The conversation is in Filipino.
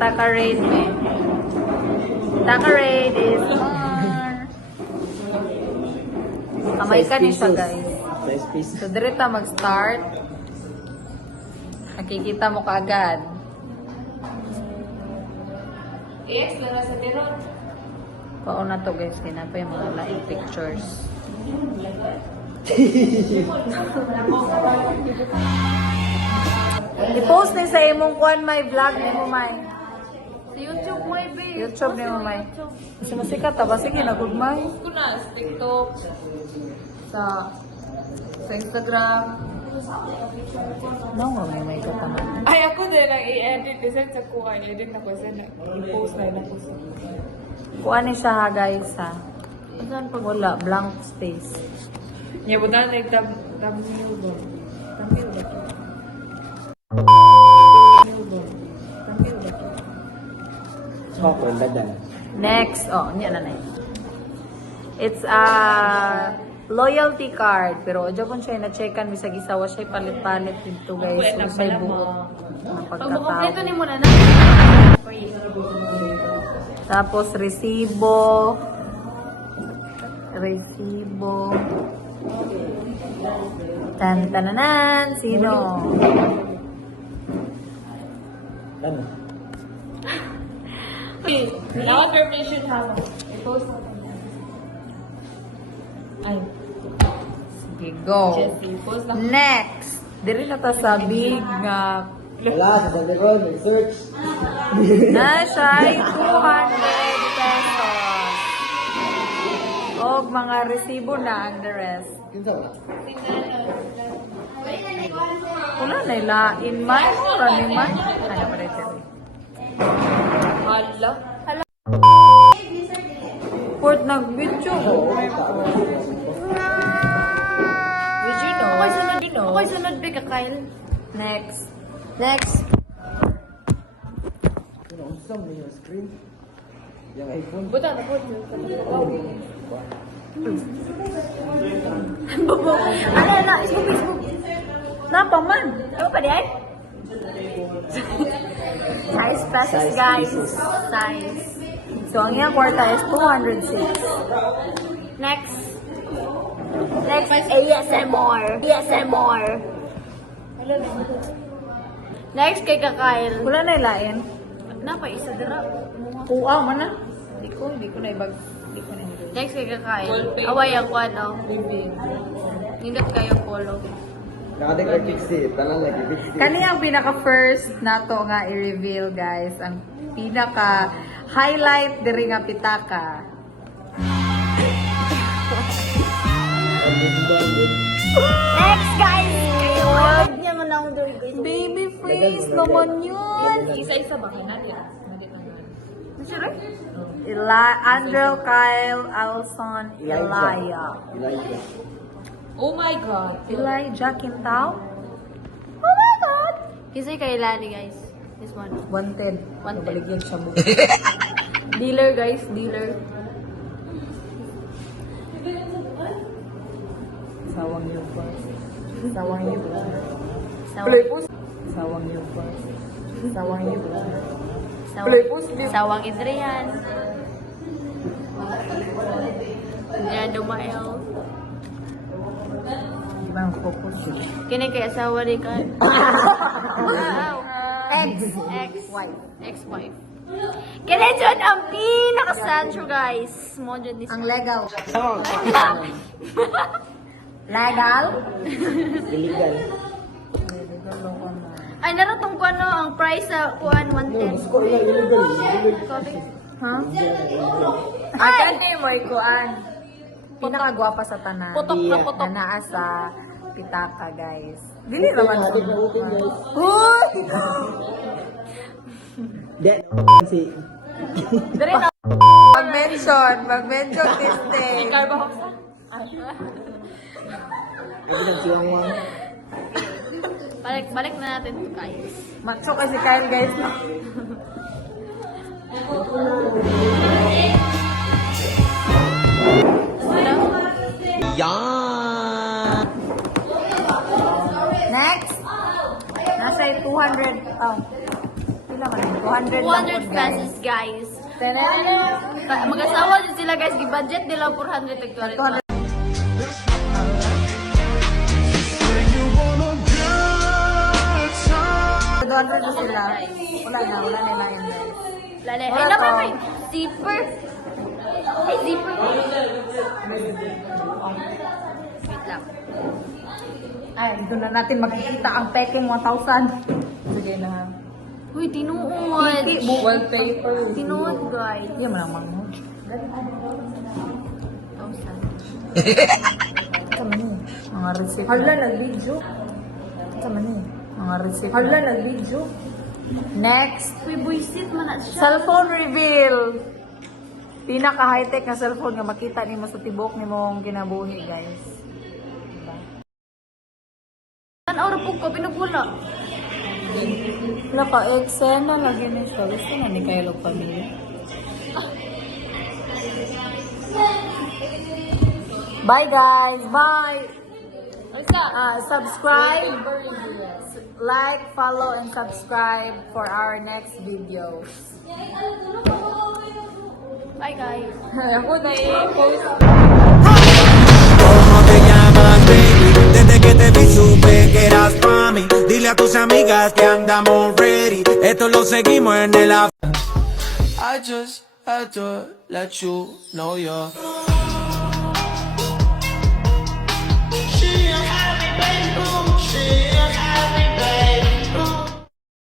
Taka Raid me. Taka Raid is on. Kamay ka ni siya, guys. So, direta mag-start. Nakikita mo kaagad. Yes, lara sa meron. Pauna to, guys. Kaya pa yung mga live pictures. I-post ni sa imong kuan may vlog ni mo may. Sa YouTube mo, babe. YouTube ni mo may. Kasi masikat ta ba? Sige, nagugmay. Post ko na sa TikTok. Sa Instagram. No, may kataman. Ay, ako din ang i-edit. Design sa kuha. I-edit ako sa i-post na ako sa. Kuan ni siya ha, guys ha. Saan pag wala? Blank space. Niya, buta na thumbnail ba? Thumbnail ba ito? Thumbnail ba ito? Next. Oh, niya na na. It's a loyalty card. Pero ojo kung siya na-checkan, bisag isawa siya palit-palit dito guys. So siya buo ng Pag makompleto ni pagkatao. mo na na. Tapos resibo. Resibo. Tan-tananan. Sino? Okay. Now, permission ha. I-post na. Ay. Sige, go. Jessie, post na. Next. Diri na ta sa big nga Wala, sa Sanderon, search. na siya'y 200 pesos. O mga resibo na ang the rest. Kinsa ba? Wala na ilain man. Rani man. Ano pa rin sila? Hala. Port nag-video. Did you know? Ako'y sunod, You know? ako'y sunod, Bika Kyle. Next. Next. Ano, unsa mo yung screen? Yung iPhone? Buta na po. Ano na? Facebook. Napa man? Ano pa di ay? Size pesos guys. Size. So ang iyang kwarta is 206. Next. Next. ASMR. ASMR. Next kay Kakail. Wala na ilain. Napa isa dira. Kuha man na. Hindi ko na ibag. Hindi ko na ibag. Next kay Kakail. Wallpaper. Away ako ano. Nindot kayo follow. Nakadeklar fixie, talang lagi fixie. Kani ang pinaka-first nato nga i-reveal guys. Ang pinaka-highlight diri nga pitaka. Next guys! Huwag niya man akong doon guys. Baby face naman yun. Isa-isa ba kayo natin? Sure? Andrew, Kyle, Alson, Elijah. Elijah. Oh my God. Elijah Quintao? Oh my God! Kisay kay Lani guys. This one. Wanted. Wanted. Baligyan siya buka. Dealer guys, dealer. Sawang yupa. Sawang yupa. Sawang yupa. Sawang yupa. Sawang Adrian. Adrian Dumael. Ibang focus yun. Kini kay asawa ni ka. Ex-wife. Ex-wife. Kini dyan ang pinaka-sancho guys. Mo dyan ni Ang legal. Legal? Illegal. Ay, naratong ko ano, ang price sa kuan 110. Gusto ko lang illegal. Ha? Akan ni mo ikuan. Pinakagwapa sa tanan. Putok na Yeah. putok. Na naa sa pitaka, guys. Dili naman sa Hadik na utin guys. Uy! Then, si... Dere na. Mag-mention this day. Carbo Hopsa. Ito ng siwang-wang. Balik na natin to guys. Macho kasi Kyle, guys. Yan! Next. Nasa 200. Oh. Pila man. 200 lang 200 po, pesos, guys. Tenene. Mag-asawa din sila, guys. Di-budget nila 400 ag 200. 200 na sila. Wala na yun guys. Lala. Wala Ay, naman to. may zipper. Ay, zipper. Wait lang. Ay, doon na natin makikita ang peking 1,000. Sige na. Uy, tinuod. Wallpaper. Tinuod, guys. Yan mo naman mo. 1,000. Tama niyo. Mga receipt. Harla, nag-video. Tama niyo. Mga receipt. Harla, nag-video. Next. Uy, buisit man na siya. Cellphone reveal. Pinaka high-tech na cellphone nga makita nimo sa tibok nimong kinabuhi, guys. Ano oras po ko, pinagwala. Wala pa, eksena lagi na siya. Gusto na ni Kyle og pamilya. Bye guys! Bye! Subscribe, like, follow, and subscribe for our next videos. Bye, guys. Ako na i-post. ¿Cómo te llamas, baby? Desde que te vi supe que eras pa' mí. Dile a tus amigas que andamos ready. Esto lo seguimos en el after. I just had to let you know you're